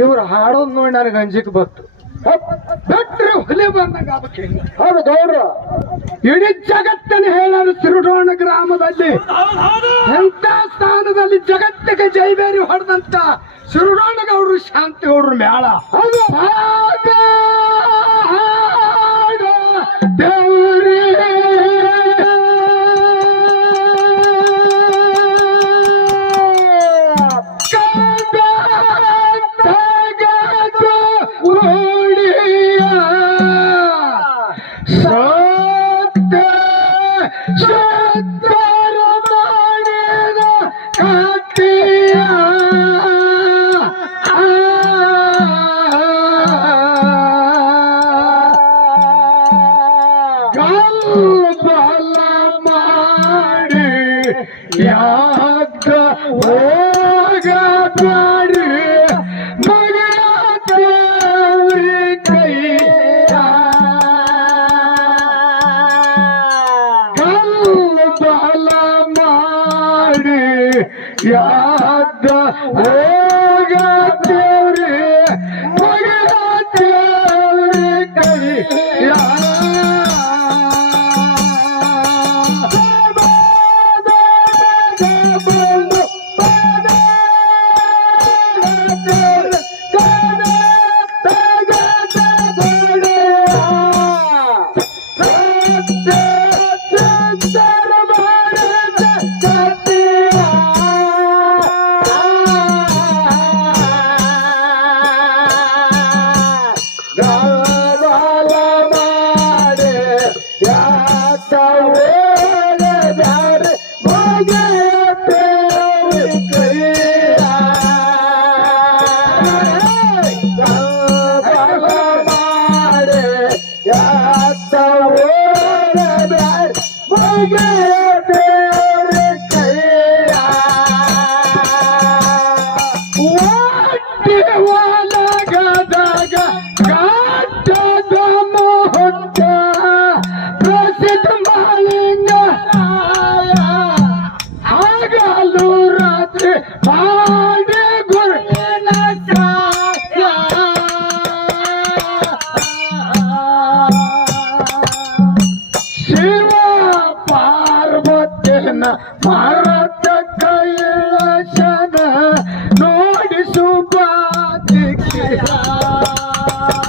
ಇವ್ರು ಹಾಡೋದ್ ನೋಡಿ ನನಗೆ ಅಂಜಿಕ್ ಬತ್ತು ಬೆಟ್ರಿ ಹುಲಿ ಬಂದಾಗ ಹೌದು ಗೌಡ್ರ. ಇಡೀ ಜಗತ್ತನ್ನು ಹೇಳಲು ಸಿರುಡೋಣ ಗ್ರಾಮದಲ್ಲಿ. ಎಂತ ಸ್ಥಾನದಲ್ಲಿ ಜಗತ್ತಿಗೆ ಜೈಬೇರಿ ಹೊಡೆದಂತ ಸಿರುಡೋಣ ಗೌಡ್ರು ಶಾಂತಿ ಗೌಡ್ರು ಮೇಳ. Bye. রাধা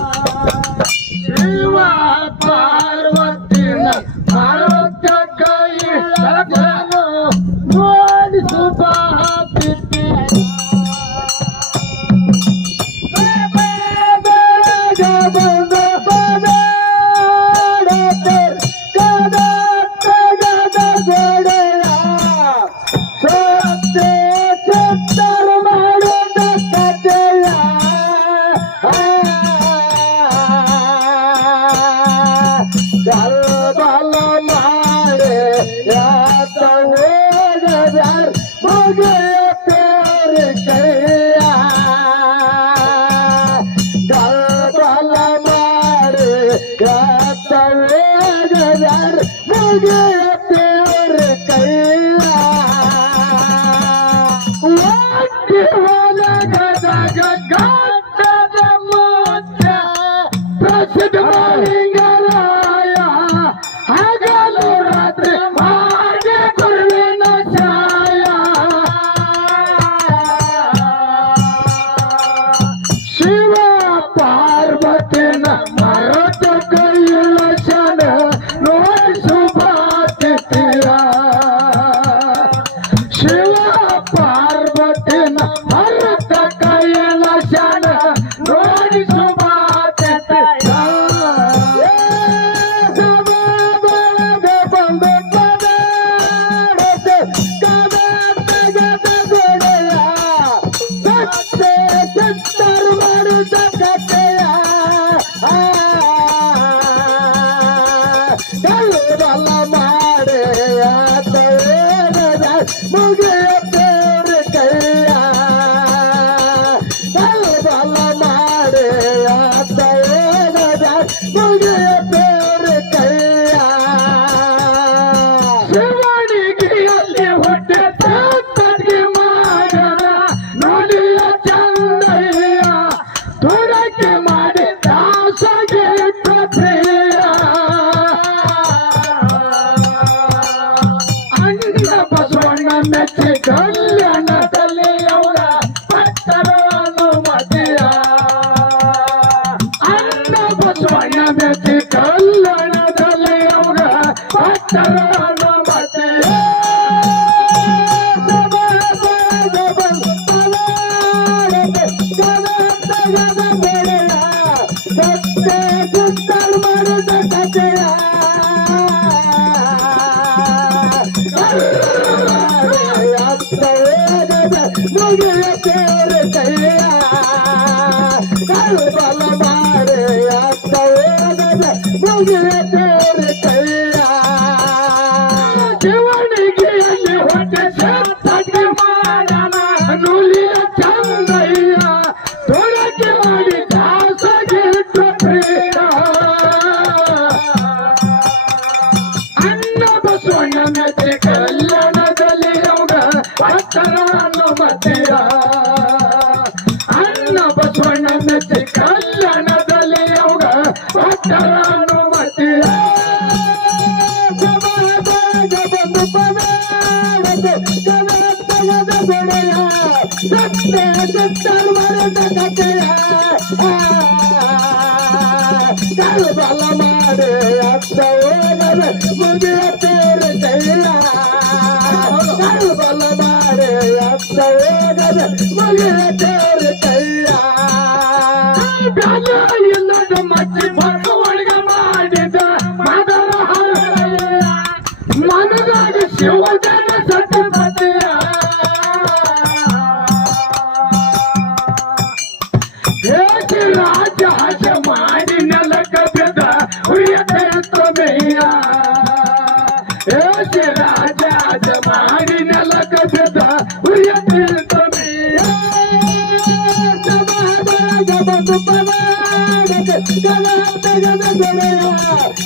Yeah. ಮೆಚ್ಚಿ ಕಲ್ಯಾಣದಲ್ಲಿ ಅವಾಗ ಭಕ್ತರ ಅನುಮತಿಯ ಬಂದು ಪವಾಡಕ್ಕೆ ಜಗತ್ತವದ ಬೆಳೆಯ ಸತ್ಯ ಕರುಬಲ ಮಾಡಿ ಹೋದರೆ ಮುಗಿಯ ತೇರು ಕೈಯ ಕಲ್ಬಲ ಮಾಡಿ ಅತ್ತ ಮುಗಿಯ ಜನ ತೆಗೆದ ಬೆಳೆಯ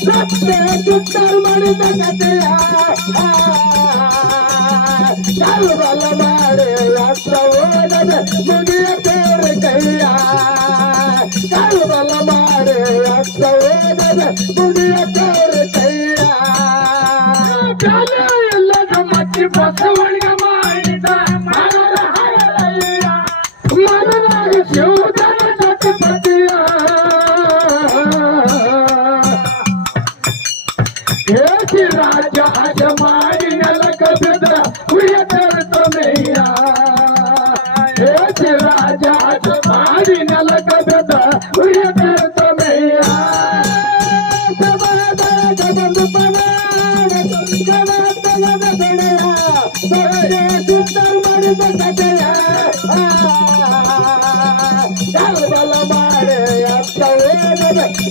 ರಸ್ತೆ ಸುತ್ತ ಮಾಡಿದ ಕಥೆಯ ಕಲ್ವಲ ಮಾಡಿ ಯಾತ್ರ ಹೋಗದೆ ಮುಗಿಯ ತೇರು ಕೈಯ. ಕಲ್ವಲ ಮಾಡಿ ಯಾತ್ರ ಹೋಗದೆ ಮುಗಿಯ ಕೈಯ ಮಚ್ಚಿ ಬಸವಳಿಗೆ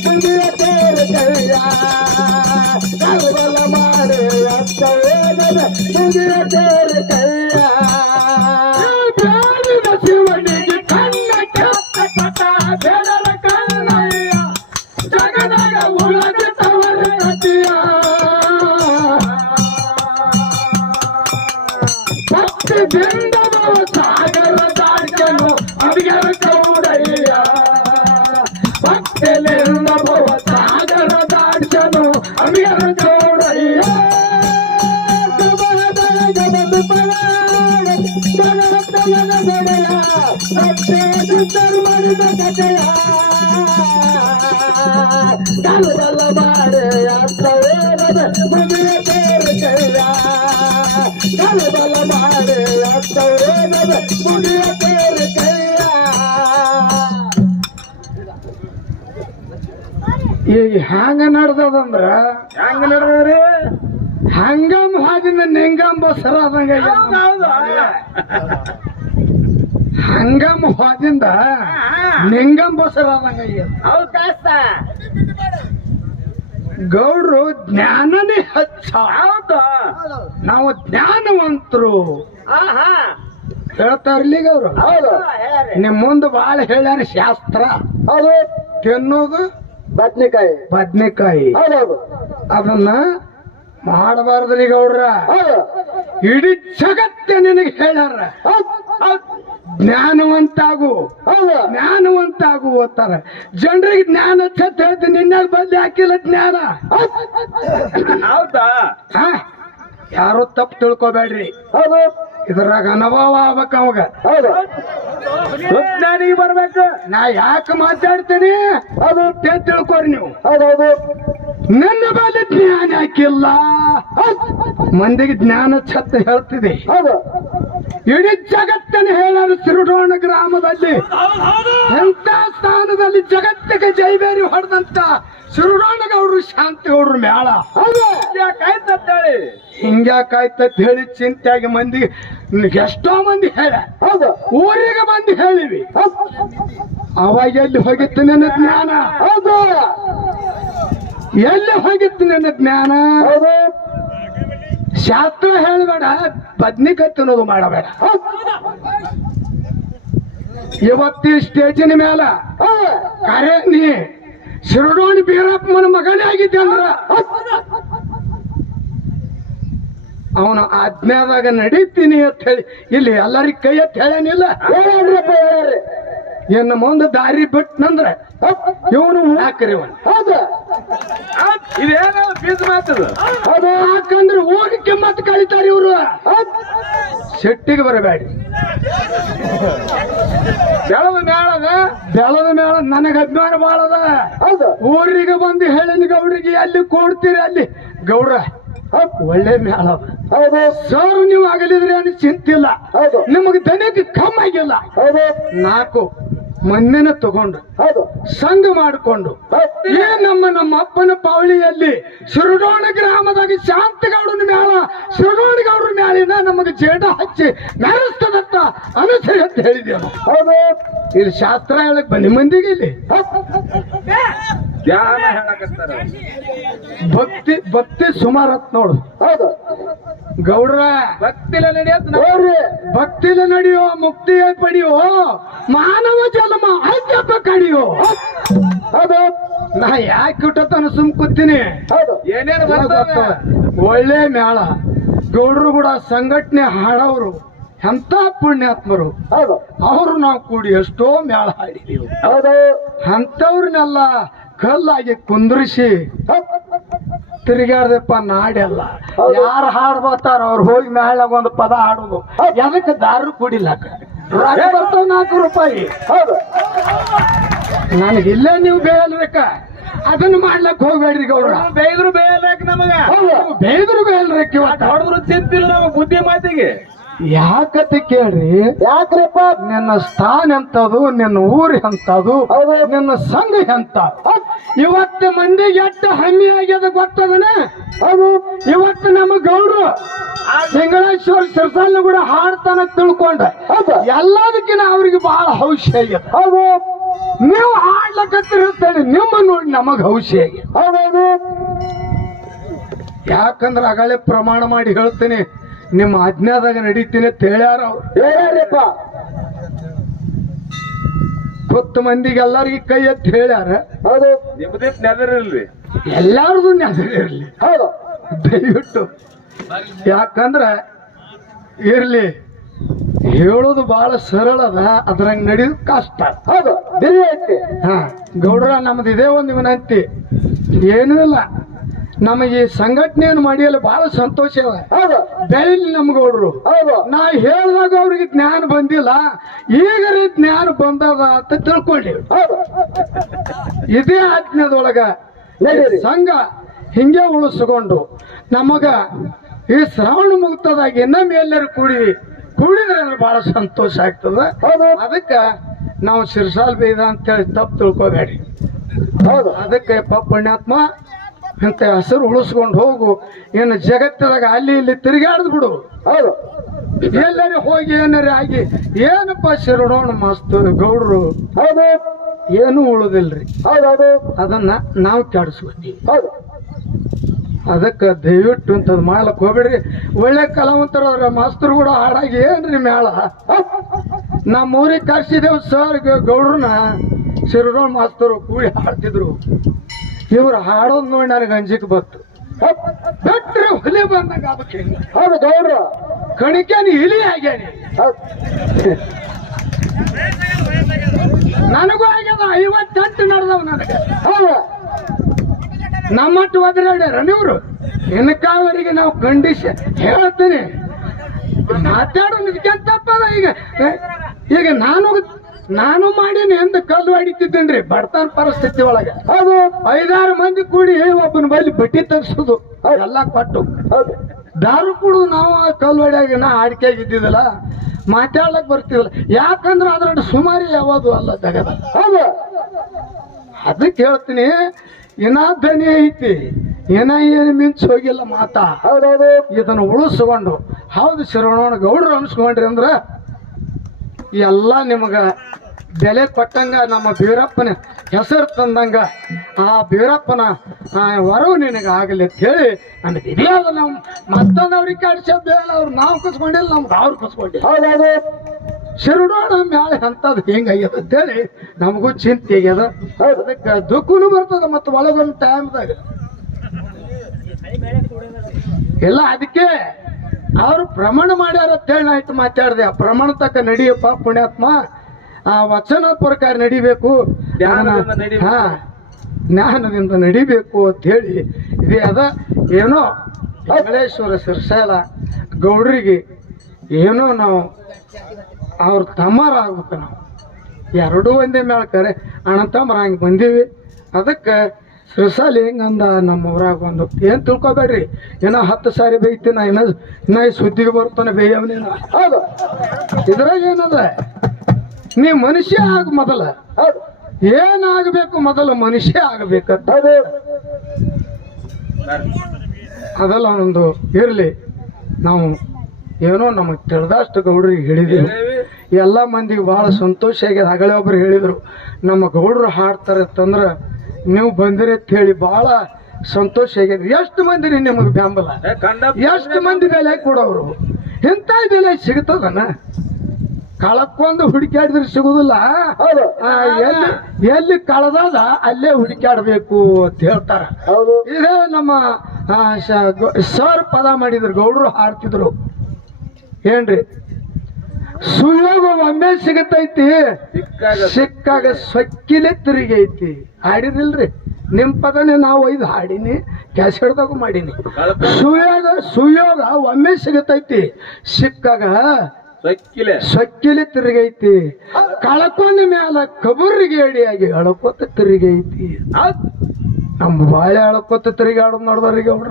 ಮುಂದಿನ ತೇರು ಕೈಯ ಮಾಡಿದ ಕಥೆಯ ಮುಗಿಯ ಮುಗಿಯ ಈಗ ಹ್ಯಾಂಗ ನಡ್ದದಂದ್ರ ಹ್ಯಾಂಗ ನಡೆದ್ರಿ ಹಂಗಮ್ ಹಾದಿನ ನಿಂಗಂಬ ಸರಾದಂಗ ಹಂಗಮ್ ಹೋದಿಂದ ನಿಂಗಂಬ ಬಸರ ಗೌಡ್ರು ಜ್ಞಾನನೇ ಹಚ್ಚ. ನಾವು ಜ್ಞಾನವಂತರು. ಆಹಾ. ಗೌರ ನಿಮ್ ಮುಂದೆ ಬಾಳ ಹೇಳ್ಯಾರ ಶಾಸ್ತ್ರ. ಹೌದು. ತಿನ್ನೋದು ಬದ್ನಿಕಾಯಿ. ಬದ್ನೆಕಾಯಿ. ಅದನ್ನ ಮಾಡಬಾರ್ದ್ರಿ ಗೌಡ್ರ. ಇಡೀ ಜಗತ್ತೇ ನಿನಗೆ ಹೇಳ್ಯಾರ. ಜ್ಞಾನವಂತಾಗು. ಹೌದು. ಜ್ಞಾನವಂತಾಗು ಓದ್ತಾರ. ಜನರಿಗೆ ಜ್ಞಾನ ಚತ್ ಹೇಳ್ತೀನಿ. ನಿನ್ನಾಗ ಬದ್ಲಿ ಹಾಕಿಲ್ಲ ಜ್ಞಾನ. ಹೌದಾ? ಆ ಯಾರು ತಪ್ಪು ತಿಳ್ಕೊಬೇಡ್ರಿ. ಹೌದು. ಇದ್ರಾಗ ಅನುಭವ ಆಗ್ಬೇಕ ಅವಾಗ. ಹೌದು. ಸುಜ್ಞಾನಿಗೆ ಬರ್ಬೇಕು. ನಾ ಯಾಕೆ ಮಾತಾಡ್ತೀನಿ? ಅದು ತಿಳ್ಕೊರಿ ನೀವು? ಹೌದೌದು ನನ್ನ ಬಳಿ ಜ್ಞಾನ ಹಾಕಿಲ್ಲ. ಮಂದಿಗೆ ಜ್ಞಾನ ಛತ್ತ ಹೇಳ್ತಿದೆ. ಹೌದು. ಇಡೀ ಜಗತ್ತನ್ನು ಹೇಳಲು ಸಿರುಡೋಣ ಗ್ರಾಮದಲ್ಲಿ. ಎಂತ ಸ್ಥಾನದಲ್ಲಿ ಜಗತ್ತಿಗೆ ಜೈಬೇರಿ ಹೊಡೆದಂತ ಸಿರುಡೋಣ ಗೌಡ್ರು ಶಾಂತಿ ಗೌಡ್ರು ಮೇಳ ಹೌದು. ಯಾಕಾಯ್ತಂತೇಳಿ ಅಂತ ಹೇಳಿ ಚಿಂತೆಯಾಗಿ ಮಂದಿ ಎಷ್ಟೋ ಮಂದಿ ಹೇಳ. ಹೌದು. ಊರಿಗೆ ಮಂದಿ ಹೇಳಿವಿ. ಅವಾಗ ಎಲ್ಲಿ ಹೋಗಿತ್ತು ನನ್ನ ಜ್ಞಾನ? ಹೌದು. ಎಲ್ಲಿ ಹೋಗಿತ್ತು ನನ್ನ ಜ್ಞಾನ? ಹೌದು. ಶಾಸ್ತ್ರ ಹೇಳಬೇಡ ಬದ್ನಿಕಾಯಿ ತಿನ್ನೋದು ಮಾಡಬೇಡ. ಇವತ್ತಿ ಸ್ಟೇಜಿನ ಮೇಲೆ ಕರೆ ನೀ. ಶಿರಡೋಣಿ ಬೀರಪ್ಪನ ಮಗನೇ ಆಗಿದ್ದೆ ಅಂದ್ರ. ಅವನು ಆಜ್ಞಾದಾಗ ನಡೀತೀನಿ ಅಂತ ಹೇಳಿ. ಇಲ್ಲಿ ಎಲ್ಲರಿಗ ಕೈ ಅಂತ ಹೇಳೇನಿಲ್ಲ. ಎನ್ನ ಮುಂದೆ ದಾರಿ ಬಿಟ್ನಂದ್ರೆ ಇವನು ಹಾಕ್ರಿ ಅವನು ಹೌದು. ಇದೇನ ಬೀಜ ಮಾತದು. ಅದು ಆಕಂದ್ರೆ ಊರಿಗೆ ಕಿಮ್ಮತ್ ಕಳಿತಾರೆ ಇವರು. ಸೆಟ್ಟಿಗೆ ಬರಬೇಡಿ. ಬೆಳದ ಮೇಳದ ಬೆಳದ ಮೇಳ ನನಗ ಅಭಿಮಾನ ಬಾಳದ ಹೌದು. ಊರಿಗೆ ಬಂದು ಹೇಳಿನ ಗೌಡ್ರಿಗೆ ಅಲ್ಲಿ ಕೊಡ್ತೀರಿ ಅಲ್ಲಿ. ಗೌಡ್ರ ಒಳ್ಳೆ ಮೇಳ. ಹೌದು. ಸರ್ ನೀವು ಆಗಲಿದ್ರೆ ಏನು ಚಿಂತಿಲ್ಲ. ಹೌದು. ನಿಮಗೆ ದನಕ್ಕೆ ಕಮ್ಮಿ ಆಗಿಲ್ಲ ಹೌದು. ನಾಲ್ಕು ಮಂದಿನ ತಗೊಂಡು. ಹೌದು. ಸಂಘ ಮಾಡಿಕೊಂಡು ಏ ನಮ್ಮ ನಮ್ಮ ಅಪ್ಪನ ಪಾವಳಿಯಲ್ಲಿ ಸುರಡೋಣ ಗ್ರಾಮದಾಗ ಶಾಂತಗೌಡನ ಮ್ಯಾಲ ಶಿರಡೋಣ ಗೌಡ್ರ ಮ್ಯಾಲಿನ ನಮಗೆ ಜೇಡ ಹಚ್ಚಿ ಮೆರೆಸ್ತದತ್ತ ಅನುಸರಿ ಅಂತ ಹೇಳಿದ್ಯಾ ಹೌದು. ಇಲ್ಲಿ ಶಾಸ್ತ್ರ ಹೇಳಕ್ ಬನ್ನಿ ಮಂದಿಗೆ ಇಲ್ಲಿ. ಧ್ಯಾನ ಹೇಳಕತ್ತಾರ. ಭಕ್ತಿ ಭಕ್ತಿ ಸುಮಾರತ್ ನೋಡು. ಹೌದು. ಗೌಡ್ರ ಭಕ್ತಿಲ ನಡೆಯೋದು ಭಕ್ತಿಲ ನಡೆಯೋ ಮುಕ್ತಿ ಪಡೆಯೋ ಮಾನವ ಜನ್ಮ ಅಜ್ಜಪ್ಪ ಕಡಿಯೋ. ಹೌದು. ನಾ ಯಾಕೆ ಇಟ್ಟತನ ಸುಮ್ ಕೂತೀನಿ. ಏನೇನು ಒಳ್ಳೆ ಮೇಳ ಗೌಡ್ರು ಕೂಡ ಸಂಘಟನೆ ಹಾಡವರು. ಎಂತ ಪುಣ್ಯಾತ್ಮರು. ಅವರು ನಾವು ಕೂಡಿ ಎಷ್ಟೋ ಮೇಳ ಹಾಡಿದೀವಿ. ಹೌದು. ಅಂಥವ್ರನ್ನೆಲ್ಲ ಕಲ್ಲಾಗಿ ಕುಂದ್ರಿಸಿ ತಿರುಗಾಡ್ದಪ್ಪ ನಾಡೆಲ್ಲ ಯಾರು ಹಾಡ್ ಬರ್ತಾರ ಅವ್ರು ಹೋಗಿ ಮೇಳಾಗ ಒಂದು ಪದ ಹಾಡುದು. ಎದಕ್ಕೆ ದಾರು ಕುಡಿಲಕ್ಕ ರೊಕ್ಕ ಬರ್ತಾವ ನಾಲ್ಕು ರೂಪಾಯಿ. ಹೌದು. ನನಗೆ ಇಲ್ಲೇ ನೀವು ಬೇಯಲ್ಬೇಕ ಅದನ್ನ ಮಾಡ್ಲಕ್ ಹೋಗ್ಬೇಡ್ರಿ ಗೌಡ್ರ. ಬೇಯ್ದ್ರು ಬೇಯಲಾಕ ನಮಗ? ಹೌದು. ಬೇಯಲ್ರಿ ಬೇಯಲ್ರಕ್ಕ ಹೊಡೆದ್ರು ಚಿಂತಿಲ್ಲ ನಾವು ಬುದ್ಧಿ ಮಾತಿಗೆ. ಯಾಕತ್ತೆ ಕೇಳ್ರಿ? ಯಾಕ್ರಪ್ಪ? ನಿನ್ನ ಸ್ಥಾನ ಎಂತದು ನಿನ್ನ ಊರು ಎಂತದು ನಿನ್ನ ಸಂಘ ಎಂತ? ಇವತ್ತು ಮಂದಿ ಎಟ್ಟ ಹಮ್ಮಿ ಆಗ್ಯದ ಗೊತ್ತದನ? ಅದು ಇವತ್ತು ನಮ್ಮ ಗೌಡ್ರು ಸಿಂಗಳೇಶ್ವರ ಸಿರ್ಸಲ್ನ ಕೂಡ ಹಾಡ್ತಾನ ತಿಳ್ಕೊಂಡ ಹೌದು. ಎಲ್ಲದಕ್ಕಿಂತ ಅವ್ರಿಗೆ ಬಹಳ ಹೌಶ್ಯ ಆಗ್ಯದ. ಹೌದು. ನೀವು ಹಾಡ್ಲಕತ್ತಿರುತ್ತೇನೆ ನಿಮ್ಮ ನೋಡಿ ನಮಗ್ ಹೌಶ್ಯ ಆಗ್ಯದ. ಯಾಕಂದ್ರೆ ಅಗಳೇ ಪ್ರಮಾಣ ಮಾಡಿ ಹೇಳ್ತೀನಿ. ನಿಮ್ಮ ಆಜ್ಞಾದಾಗ ನಡೀತೀನಿ ಅಂತ ಹೇಳ್ಯಾರ ಹೇಳ್ಯಾರಿಪ್ಪ. ಹತ್ತು ಮಂದಿಗೆ ಎಲ್ಲರಿಗೆ ಕೈ ಎತ್ತಿ ಹೇಳ್ಯಾರ. ಹೌದು. ನಿಮ್ದೇ ನೆದರಿರ್ಲಿ ಎಲ್ಲಾರ್ದು ನೆದರಿರ್ಲಿ ಹೌದು. ದಯವಿಟ್ಟು. ಯಾಕಂದ್ರ ಇರ್ಲಿ ಹೇಳೋದು ಬಹಳ ಸರಳ ಅದ ಅದ್ರಂಗ್ ನಡೆಯೋದು ಕಷ್ಟ. ಹೌದು. ಹಾ ಗೌಡ್ರ ನಮ್ದು ಇದೇ ಒಂದು ವಿನಂತಿ. ಏನೂ ಇಲ್ಲ. ನಮಗೆ ಸಂಘಟನೆಯನ್ನು ಮಾಡಿಯಲ್ಲಿ ಬಹಳ ಸಂತೋಷ ಬೆಳಿಲಿ ನಮ್ಗೌಡ್ರು ನಾ ಹೇಳಿದಾಗ ಅವ್ರಿಗೆ ಜ್ಞಾನ ಬಂದಿಲ್ಲ. ಈಗ ರೀ ಜ್ಞಾನ ಬಂದದ ಅಂತ ತಿಳ್ಕೊಂಡಿ. ಇದೇ ಆಜ್ಞಾದೊಳಗ ನಡೀರಿ. ಸಂಘ ಹಿಂಗೆ ಉಳಿಸ್ಕೊಂಡು ನಮಗ ಈ ಶ್ರಾವಣ ಮುಕ್ತದಾಗ ಇನ್ನೊಮ್ಮೆ ಎಲ್ಲರೂ ಕೂಡಿ ಕೂಡಿದ್ರೆ ಬಹಳ ಸಂತೋಷ ಆಗ್ತದ. ಅದಕ್ಕ ನಾವು ಶಿರ್ಸಾಲ್ ಬೇದ ಅಂತೇಳಿ ತಪ್ಪು ತಿಳ್ಕೋಬೇಡಿ ಹೌದು. ಅದಕ್ಕೆ ಪಪ್ಪ ಪುಣ್ಯಾತ್ಮ ಇಂಥ ಹೆಸರು ಉಳಿಸ್ಕೊಂಡು ಹೋಗು. ಏನು ಜಗತ್ತದಾಗ ಅಲ್ಲಿ ಇಲ್ಲಿ ತಿರುಗಾಡ್ದು ಬಿಡು. ಹೌದು. ಎಲ್ಲರಿ ಹೋಗಿ ಏನಾರ ಆಗಿ ಏನಪ್ಪ ಶಿರಡೋಣ ಮಸ್ತ್ ಗೌಡ್ರು? ಹೌದು. ಏನೂ ಉಳುದಿಲ್ರಿ. ಹೌದೌದು. ಹೌದು ಅದನ್ನ ನಾವು ಕೆಡಿಸ್ಕೊತೀವಿ ಹೌದು. ಅದಕ್ಕೆ ದಯವಿಟ್ಟು ಇಂಥದ್ದು ಮಾಡ್ಲಕ್ ಹೋಗ್ಬೇಡ್ರಿ. ಒಳ್ಳೆ ಕಲಾವಂತರ ಅವ್ರ ಮಾಸ್ತರು ಕೂಡ ಹಾಡಾಗಿ ಏನ್ರಿ ಮೇಳ? ನಮ್ಮ ಊರಿಗೆ ಕರ್ಸಿದೇವ್ ಸರ್ ಗೌಡ್ರನ್ನ ಶಿರೋಣ ಮಾಸ್ತರು ಕೂಡಿ ಹಾಡ್ತಿದ್ರು. ಇವ್ರು ಹಾಡೋದ್ ನೋಡಿ ನನಗೆ ಅಂಜಿಕೆ ಬಂತು. ಬಿಟ್ರೆ ಹುಲಿ ಬಂದಂಗ ಹೌದು, ಗೌಡ್ರು ಇಲಿ ಆಗ್ಯಾನಿ ನನಗೂ ಆಗ್ಯದ, ಐವತ್ತೆಂಟು ನಡೆದವ ನನಗೆ. ಹೌದು. ನಮ್ಮಟ್ಟು ಒದರಾಡ್ಯಾರ ನೀವ್ರು ಇನ್ಕಾವರಿಗೆ ನಾವು ಕಂಡೀಷನ್ ಹೇಳ್ತೀನಿ. ಮಾತಾಡೋದಕ್ಕೆ ತಪ್ಪದ ಈಗ? ಈಗ ನಾನು ನಾನು ಮಾಡೀನಿ ಅಂತ ಕಲ್ಲು ಹೊಡಿತಿದ್ದೇನ್ರಿ ಬಡತನ ಪರಿಸ್ಥಿತಿ ಒಳಗೆ. ಅದು ಐದಾರು ಮಂದಿ ಕೂಡಿ ಒಬ್ಬನ ಬೈಲಿ ಬಟ್ಟಿ ತಗ್ಸೋದು. ಎಲ್ಲ ಕೊಟ್ಟು. ದಾರು ಕೂಡ ನಾವು ಆ ಕಲ್ಲು ಹೊಡ್ಯಾಗ ನಾ ಆಡಿಕೆ ಇದ್ದಿದ್ದಲ್ಲ. ಮಾತಾಡ್ಲಕ್ ಬರ್ತೀವಲ್ಲ. ಯಾಕಂದ್ರೆ ಅದ್ರ ಸುಮಾರು ಯಾವುದು ಅಲ್ಲ ಜಗದ. ಹೌದು. ಅದಕ್ಕೆ ಹೇಳ್ತೀನಿ ಇನ್ನ ಧ್ವನಿ ಐತಿ. ಏನ ಏನು ಮಿಂಚು ಹೋಗಿಲ್ಲ ಮಾತಾ. ಹೌದೌದು. ಇದನ್ನು ಉಳಿಸ್ಕೊಂಡು ಹೌದು ಶಿರೋಣ ಗೌಡ್ರು ಅನ್ಸ್ಕೊಂಡ್ರಿ ಅಂದ್ರ ಎಲ್ಲ ನಿಮಗ ಬೆಲೆ ಕೊಟ್ಟಂಗ ನಮ್ಮ ಬೀರಪ್ಪನ ಹೆಸರು ತಂದಂಗ ಆ ಬೀರಪ್ಪನ ವರವು ನಿನಗೆ ಆಗಲಿ ಅಂತ ಹೇಳಿ ನಮ್ಮ ಇದ್ಯಾವ ನಾವು ಮತ್ತೊಂದವ್ರಿಗೆ ಕಾಡ್ಸೋದು ಅವ್ರು ನಾವು ಕಸ್ಕೊಂಡಿಲ್ಲ ನಮ್ಗೆ ಅವ್ರು ಕುಸ್ಕೊಂಡಿಲ್ಲ. ಹೌದೌದು. ಶಿರುಡೋಣ ಮ್ಯಾಲೆ ಅಂತದ್ ಹೆಂಗಾಗ್ಯದ ಅಂತೇಳಿ ನಮಗೂ ಚಿಂತೆ ಆಗ್ಯದ. ಅದಕ್ಕೆ ದುಃಖನು ಬರ್ತದ ಮತ್ತು ಒಳಗೊಂದು ಟೈಮ್ದಾಗ ಎಲ್ಲ ಅದಕ್ಕೆ ಅವರು ಪ್ರಮಾಣ ಮಾಡ್ಯಾರ ಅಂತೇಳಿ ನಾ ಇಟ್ಟು ಮಾತಾಡ್ದೆ. ಆ ಪ್ರಮಾಣ ತಕ್ಕ ನಡಿಯಪ್ಪ ಪುಣ್ಯಾತ್ಮ. ಆ ವಚನ ಪ್ರಕಾರ ನಡಿಬೇಕು. ಹಾ ಜ್ಞಾನದಿಂದ ನಡಿಬೇಕು ಅಂತ ಹೇಳಿ ಇದು ಅದ ಏನೋ ಕಮಲೇಶ್ವರ ಸಿರ್ಸಾಲ ಗೌಡ್ರಿಗೆ ಏನೋ ನಾವು ಅವ್ರ ತಮ್ಮರ ಆಗ್ಬೇಕು ನಾವು. ಎರಡೂ ಒಂದೇ ಮೇಳ ಕರೆ ಅಣ್ಣ ತಮ್ಮರ ಹಂಗೆ ಬಂದೀವಿ. ಅದಕ್ಕೆ ಸಿರ್ಸಾಲ ಹೆಂಗಂದ ನಮ್ಮ ಊರಾಗ ಒಂದು ಏನು ತಿಳ್ಕೊಬೇಡ್ರಿ? ಏನೋ ಹತ್ತು ಸಾರಿ ಬೈತಿ ನಾ ಇನ್ನ ಸುದ್ದಿಗೆ ಬರ್ತಾನೆ ಬೇಯವನೇನ ಹೌದು. ಇದ್ರಾಗ ಏನದ ನೀ ಮನುಷ್ಯ ಆಗ ಮೊದಲ. ಏನಾಗಬೇಕು ಮೊದಲು ಮನುಷ್ಯ ಆಗಬೇಕಂತ. ಅದಲ್ಲ ಒಂದು ಇರಲಿ. ನಾವು ಏನೋ ನಮಗೆ ತಿಳಿದಷ್ಟು ಗೌಡ್ರಿಗೆ ಹೇಳಿದೆವು. ಎಲ್ಲ ಮಂದಿಗೆ ಭಾಳ ಸಂತೋಷ ಆಗ್ಯದ ಹಗಳ ಒಬ್ರು ಹೇಳಿದರು. ನಮ್ಮ ಗೌಡ್ರು ಹಾಡ್ತಾರೆ ಅಂತಂದ್ರೆ ನೀವು ಬಂದಿರಿ ಅಂತ ಹೇಳಿ ಭಾಳ ಸಂತೋಷ ಆಗ್ಯದ ಎಷ್ಟು ಮಂದಿ ರೀ ನಿಮಗೆ ಬೆಂಬಲ? ಎಷ್ಟು ಮಂದಿ ಬೆಲೆ ಕೊಡೋರು? ಇಂಥ ಬೆಲೆ ಸಿಗ್ತದನ? ಕಳಕ್ಕೊಂದು ಹುಡುಕಾಡಿದ್ರೆ ಸಿಗುದಿಲ್ಲ. ಎಲ್ಲಿ ಎಲ್ಲಿ ಕಳೆದದ ಅಲ್ಲೇ ಹುಡುಕಾಡ್ಬೇಕು ಅಂತ ಹೇಳ್ತಾರ. ಇದೇ ನಮ್ಮ ಸರ್ ಪದ ಮಾಡಿದ್ರು ಗೌಡ್ರು ಹಾಡ್ತಿದ್ರು. ಏನ್ರಿ? ಸುಯೋಗ ಒಮ್ಮೆ ಸಿಗತೈತಿ ಸಿಕ್ಕಾಗ ಸೊಕ್ಕಿಲೆ ತಿರುಗೈತಿ. ಹಾಡಿದಿಲ್ರಿ ನಿಮ್ ಪದನೇ ನಾವು ಐದು ಹಾಡಿನಿ ಕ್ಯಾಸೆಟ್ದಾಗ ಮಾಡೀನಿ. ಕಳ್ಕೊಂಡ್ ಸುಯೋಗ ಸುಯೋಗ ಒಮ್ಮೆ ಸಿಗತೈತಿ ಸಿಕ್ಕಾಗ ಸೊಕ್ಕಿಲೆ. ಸೊಕ್ಕಿಲೆ ತಿರುಗೈತಿ. ಕಳಕೊಂಡ ಮ್ಯಾಲ ಕಬೂರಿಗೆ ಎಡಿಯಾಗಿ ಅಳ್ಕೋತ ತಿರುಗೈತಿ. ನಮ್ ನಮ್ಮ ಬಾಳೆ ಅಳ್ಕೋತ ತಿರುಗಾಡೋದು ನೋಡ್ದವ್ರಿಗೆ ಅವ್ರ.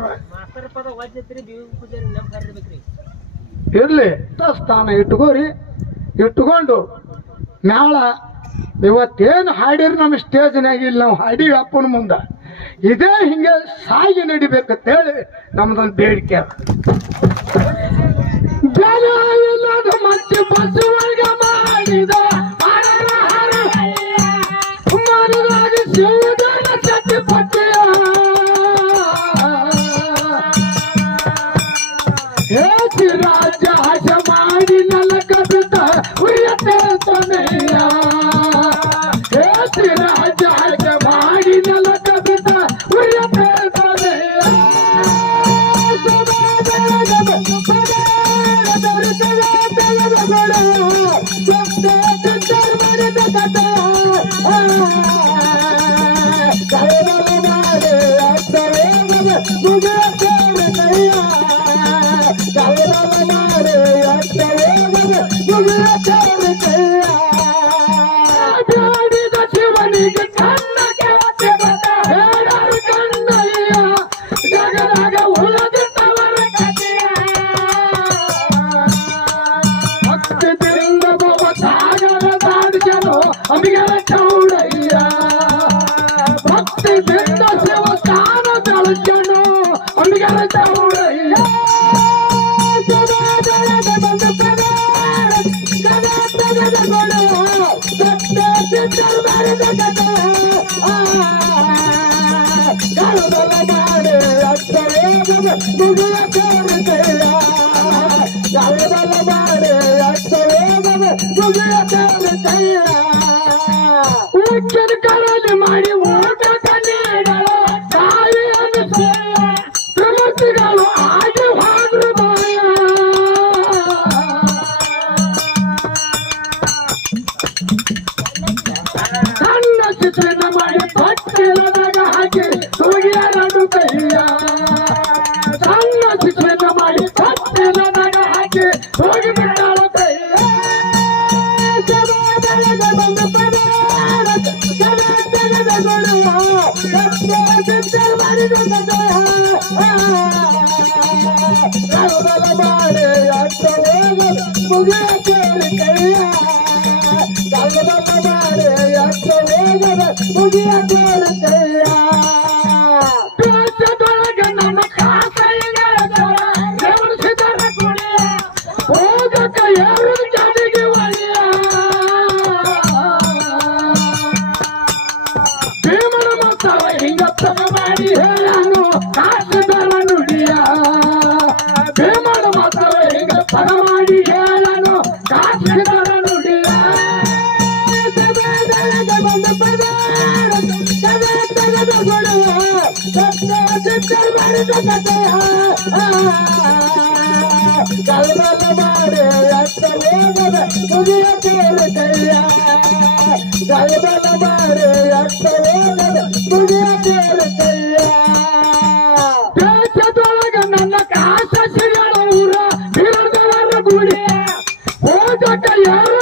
ಇರ್ಲಿ ಸ್ಥಾನ ಇಟ್ಕೋರಿ. ಇಟ್ಕೊಂಡು ಮ್ಯಾಳ ಇವತ್ತೇನು ಹಾಡಿರಿ ನಮ್ಮ ಸ್ಟೇಜ್ನಾಗ ಇಲ್ಲಿ ನಾವು ಹಾಡಿ ಅಪ್ಪನ ಮುಂದೆ. ಇದೇ ಹಿಂಗೆ ಸಾಗಿ ನಡಿಬೇಕಂತೇಳಿ ನಮ್ದೊಂದು ಬೇಡಿಕೆ ಅದ ಜನ ಇಲ್ಲದ ಮತ್ತೆ ಬಸವರ್ಗ ಮಾಡಿದ. Google ತಗ ಮಾಡಿ ಹೇಳನು ಕಾಸದರ ನುಡಿಯ ಭೀಮನ ಮತ್ತವ ಹಿಂಗ ತಗ ಮಾಡಿ ಹೇಳನು ಕಾಸದರ ನುಡಿಯ ಮಾಡಿ ಗಗನ ಬಾರೆ ಅರ್ಥವೇನದ 加加油